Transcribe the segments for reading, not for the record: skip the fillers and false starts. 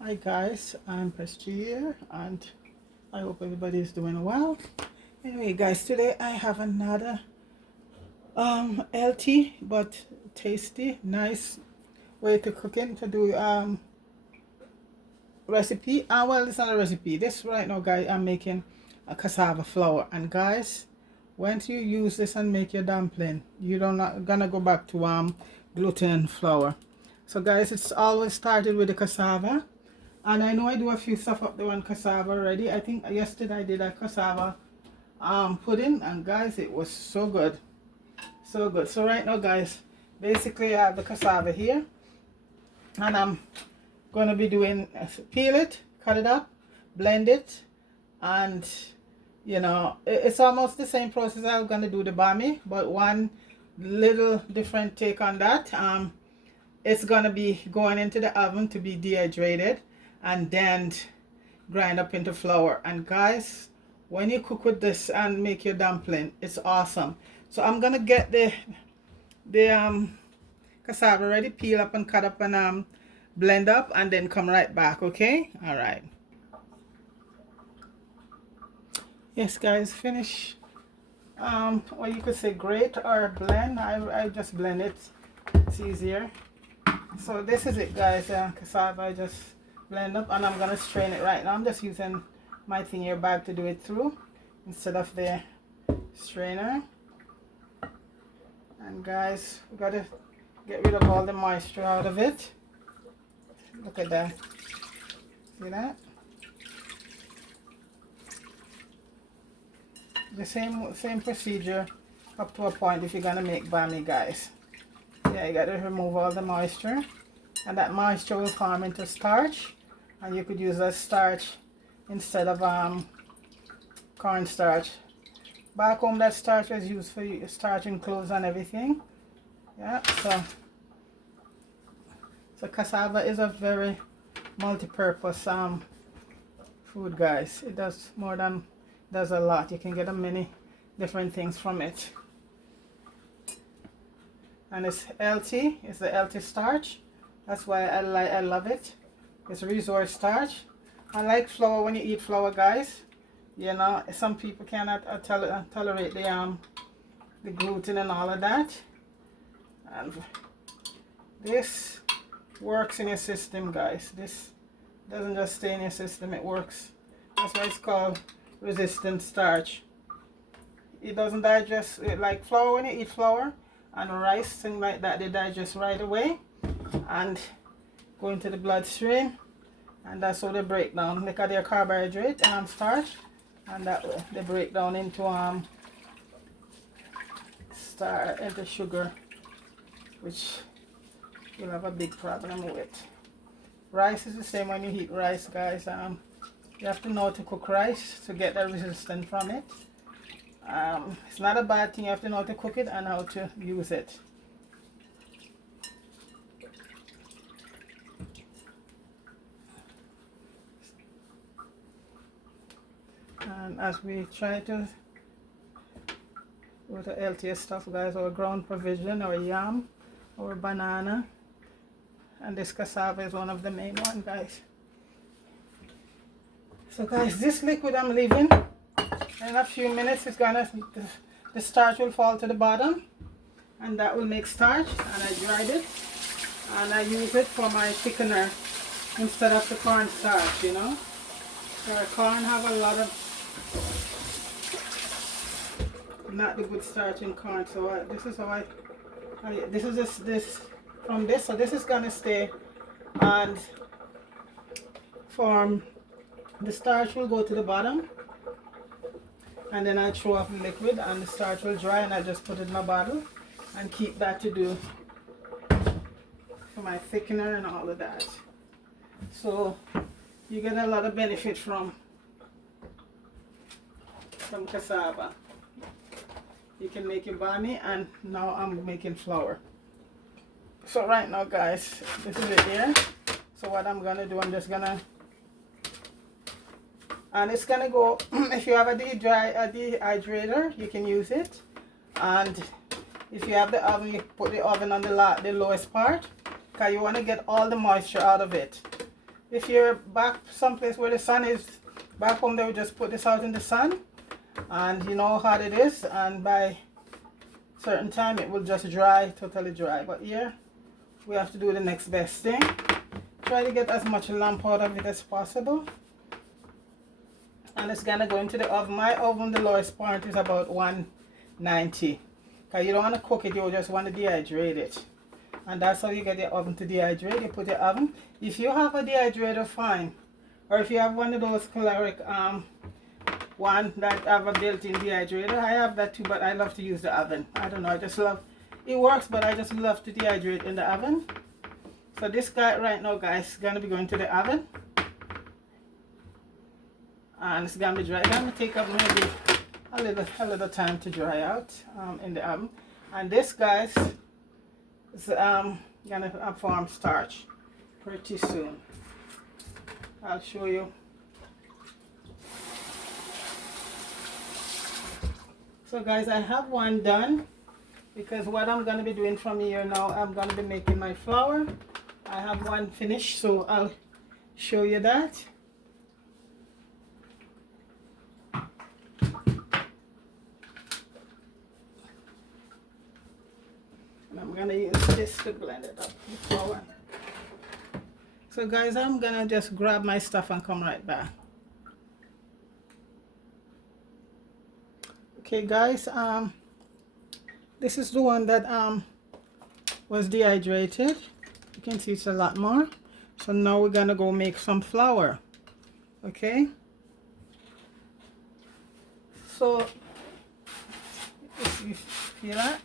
Hi guys, I'm Prestige here and I hope everybody is doing well. Anyway guys, today I have another healthy but tasty, nice way to cooking to do recipe. Well, it's not a recipe. This right now guys, I'm making a cassava flour, and guys, once you use this and make your dumpling, you don't not gonna go back to gluten flour. So guys, it's always started with the cassava. And I know I do a few stuff up there on cassava already. I think yesterday I did a cassava pudding, and guys, it was so good. So good. So right now guys, basically I have the cassava here, and I'm gonna be doing peel it, cut it up, blend it, and you know it's almost the same process I'm gonna do the bami, but one little different take on that. It's gonna be going into the oven to be dehydrated and then grind up into flour. And guys, when you cook with this and make your dumpling, it's awesome. So I'm gonna get the cassava ready, peel up and cut up and blend up, and then come right back. Okay, all right. Yes guys, finish or you could say grate or blend. I just blend it, it's easier. So this is it guys, cassava I just blend up, and I'm gonna strain it right now. I'm just using my thinner bag to do it through instead of the strainer. And guys, we gotta get rid of all the moisture out of it. Look at that, see that? The same procedure up to a point if you're gonna make bami guys. Yeah, you gotta remove all the moisture, and that moisture will form into starch, and you could use that starch instead of cornstarch. Back home that starch was used for starching clothes and everything. Yeah, so cassava is a very multi-purpose food guys. It does more than does a lot. You can get many different things from it, and it's healthy. It's the healthy starch. That's why I love it. It's resource starch. I like flour. When you eat flour guys, you know some people cannot tolerate the gluten and all of that, and this works in your system guys. This doesn't just stay in your system, it works. That's why it's called resistant starch. It doesn't digest like flour. When you eat flour and rice, things like that, they digest right away and go into the bloodstream, and that's how they break down. Look at their carbohydrate and starch, and that way they break down into into sugar, which you'll have a big problem with. Rice is the same. When you eat rice guys, you have to know how to cook rice to get the resistance from it. It's not a bad thing. You have to know how to cook it and how to use it. And as we try to go to healthier stuff guys, our ground provision, our yam, our banana, and this cassava is one of the main ones guys. So guys, this liquid I'm leaving in a few minutes. It's gonna, the starch will fall to the bottom, and that will make starch. And I dried it and I use it for my thickener instead of the corn starch, you know. So our corn have a lot of not the good starch in corn. So this is how this is this from this. So this is gonna stay and form. The starch will go to the bottom, and then I throw off the liquid, and the starch will dry, and I just put it in my bottle and keep that to do for my thickener and all of that. So you get a lot of benefit from cassava. You can make your bami, and now I'm making flour. So right now guys, this is it here. So what I'm gonna do, I'm just gonna, and it's gonna go if you have a dehydrator you can use it, and if you have the oven, you put the oven on the lowest part, because you want to get all the moisture out of it. if you're back someplace where the sun is, back home they would just put this out in the sun, and you know how hot it is, and by certain time it will just dry, totally dry. But here we have to do the next best thing. Try to get as much lump out of it as possible. And it's gonna go into the oven. My oven, the lowest point is about 190. Because you don't want to cook it, you just want to dehydrate it. And that's how you get your oven to dehydrate. You put your oven. If you have a dehydrator, fine. Or if you have one of those caloric one that have a built-in dehydrator, I have that too, but I love to use the oven. I don't know, I just love it. Works, but I just love to dehydrate in the oven. So this guy right now, guys, is gonna be going to the oven, and it's gonna be dry. It's gonna take up maybe a little time to dry out in the oven. And this, guys, is gonna form starch pretty soon. I'll show you. So guys, I have one done, because what I'm going to be doing from here now, I'm going to be making my flour. I have one finished, so I'll show you that. And I'm going to use this to blend it up, the flour. So guys, I'm going to just grab my stuff and come right back. Okay guys, this is the one that was dehydrated. You can see it's a lot more. So now we're gonna go make some flour. Okay, so if you feel that,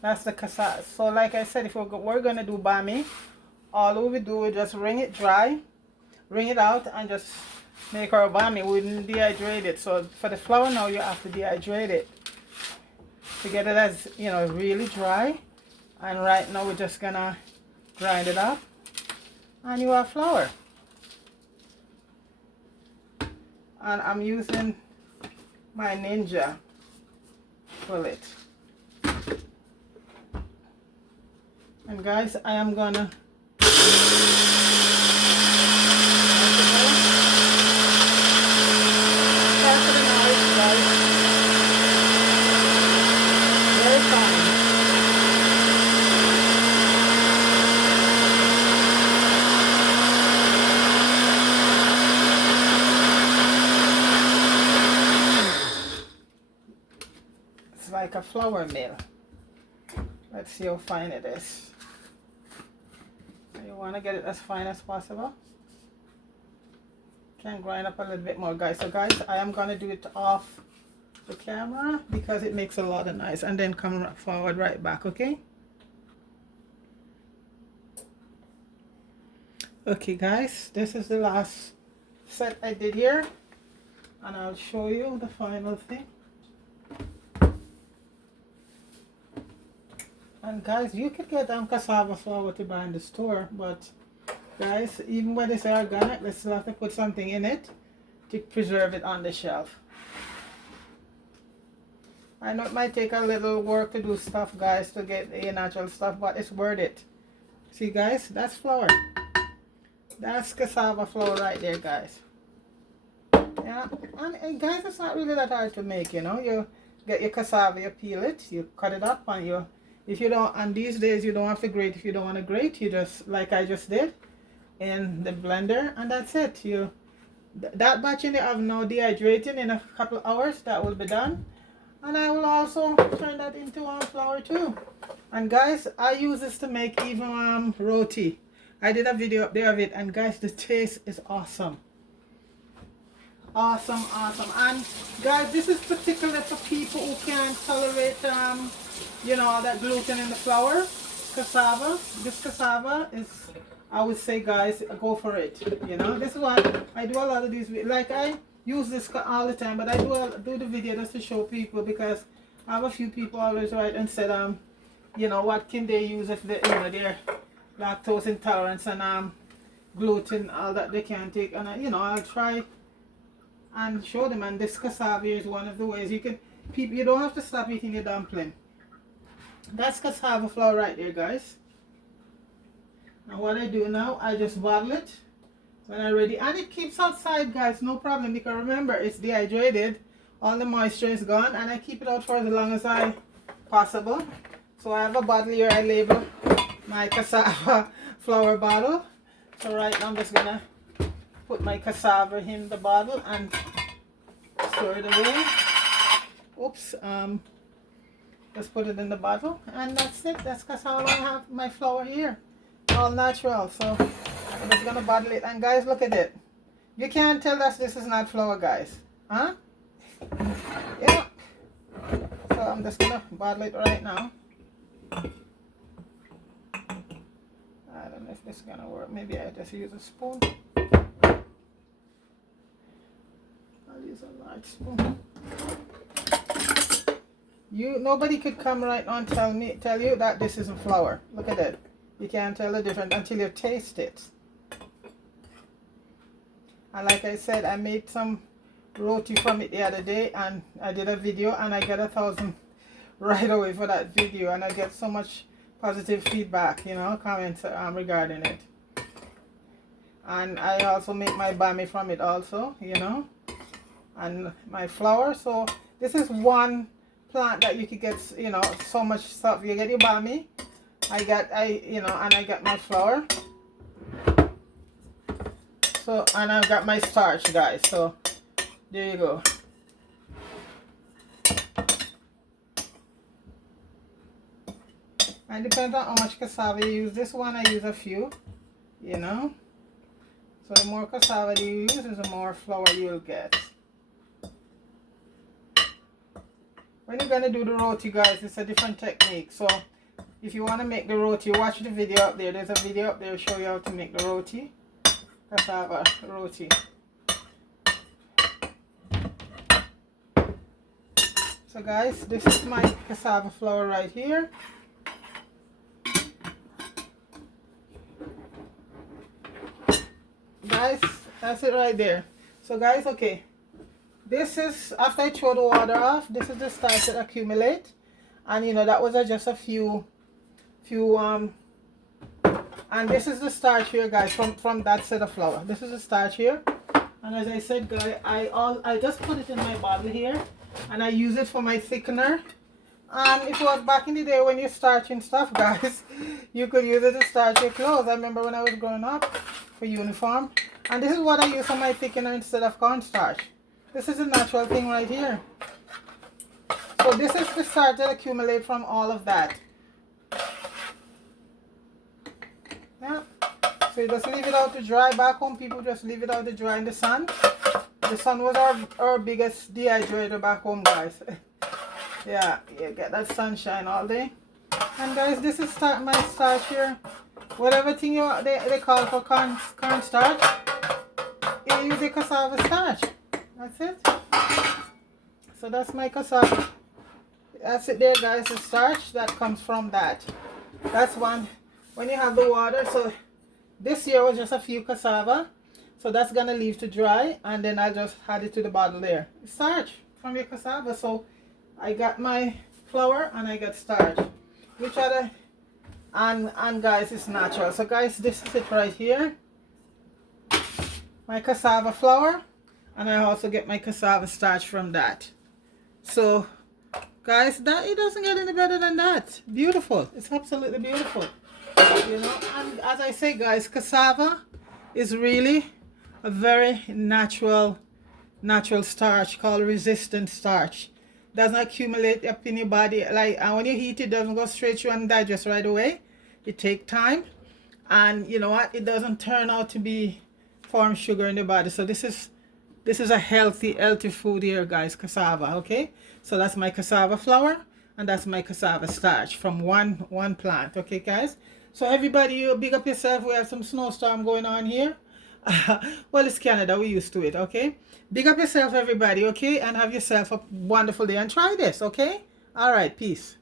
that's the cassava. So like I said, if we're gonna do bami, all we do is just wring it dry, wring it out, and just make our bami. We didn't dehydrate it. So for the flour now, you have to dehydrate it to get it as, you know, really dry. And right now we're just gonna grind it up, and you have flour. And I'm using my Ninja fillet. And guys, I am gonna like a flour mill. Let's see how fine it is. You want to get it as fine as possible. Can grind up a little bit more, guys. So guys, I am going to do it off the camera because it makes a lot of noise, and then come forward right back. Okay, guys, this is the last set I did here, and I'll show you the final thing. And guys, you could get cassava flour to buy in the store, but guys, even when it's organic, they still have to put something in it to preserve it on the shelf. I know it might take a little work to do stuff, guys, to get the natural stuff, but it's worth it. See guys, that's flour. That's cassava flour right there, guys. Yeah, and guys, it's not really that hard to make, you know. You get your cassava, you peel it, you cut it up, and you, if you don't, and these days you don't have to grate. If you don't want to grate, you just, like I just did, in the blender, and that's it. You, that batch in the oven now dehydrating in a couple hours, that will be done. And I will also turn that into flour too. And guys, I use this to make even roti. I did a video up there of it, and guys, the taste is awesome. Awesome. And guys, this is particular for people who can't tolerate you know, all that gluten in the flour. Cassava, this cassava is, I would say guys, go for it. You know, this is what I do a lot of these, like I use this all the time, but I do the video just to show people, because I have a few people always write and said you know, what can they use if they, you know, they're lactose intolerance and gluten, all that they can't take. And you know, I'll try and show them. And this cassava is one of the ways you can, people, you don't have to stop eating your dumpling. That's cassava flour right there, guys. And what I do now, I just bottle it. when I'm ready. And it keeps outside, guys, no problem, because remember, it's dehydrated. All the moisture is gone, and I keep it out for as long as I possible. So I have a bottle here. I label my cassava flour bottle. So right now I'm just gonna put my cassava in the bottle and store it away. Oops, just put it in the bottle, and that's it. That's cassava. I have my flour here, all natural. So I'm just gonna bottle it, and guys, look at it. You can't tell that this is not flour, guys, huh? Yeah. So I'm just gonna bottle it right now. I don't know if this is gonna work. Maybe I just use a spoon. I'll use a large spoon. Nobody could come right now and tell you that this isn't flour. Look at it. You can't tell the difference until you taste it. And like I said, I made some roti from it the other day, and I did a video, and I got 1,000 right away for that video, and I get so much positive feedback, you know, comments regarding it. And I also make my bami from it also, you know, and my flour. So this is one plant that you could get, you know, so much stuff. You get your bami, you know, and I got my flour. So, and I've got my starch, guys. So there you go. And depends on how much cassava you use. This one I use a few, you know. So the more cassava you use, the more flour you'll get. When you're gonna do the roti, guys, it's a different technique. So if you want to make the roti, watch the video up there. There's a video up there show you how to make the roti, cassava roti. So guys, this is my cassava flour right here. Guys, that's it right there. So guys, okay, this is after I throw the water off. This is the starch that accumulate, and you know that was just a few and this is the starch here, guys, from that set of flour. This is the starch here, and as I said, guys, I just put it in my bottle here, and I use it for my thickener. And it was back in the day when you're starching stuff, guys, you could use it to starch your clothes. I remember when I was growing up for uniform. And this is what I use for my thickener instead of cornstarch. This is a natural thing right here. So this is the starch that accumulate from all of that. Yeah. So you just leave it out to dry. Back home, people just leave it out to dry in the sun. The sun was our biggest dehydrator back home, guys. Yeah, you get that sunshine all day. And guys, this is my starch here. Whatever thing they call for cornstarch, you use a cassava starch. That's it. So that's my cassava. That's it there, guys. The starch that comes from that. That's one. When you have the water, so this here was just a few cassava. So that's gonna leave to dry, and then I just add it to the bottle there. Starch from your cassava. So I got my flour and I got starch. Which other? And guys, it's natural. So guys, this is it right here. My cassava flour, and I also get my cassava starch from that. So guys, that it doesn't get any better than that. Beautiful. It's absolutely beautiful. You know, and as I say, guys, cassava is really a very natural starch called resistant starch. Doesn't accumulate up in your body, like, and when you heat it, doesn't go straight through and digest right away. It takes time, and you know what, it doesn't turn out to be form sugar in the body. So this is a healthy food here, guys. Cassava. Okay, so that's my cassava flour, and that's my cassava starch from one plant. Okay, guys, so everybody, you big up yourself. We have some snowstorm going on here. Well, it's Canada, we used to it. Okay, big up yourself, everybody. Okay, and have yourself a wonderful day, and try this. Okay, all right, peace.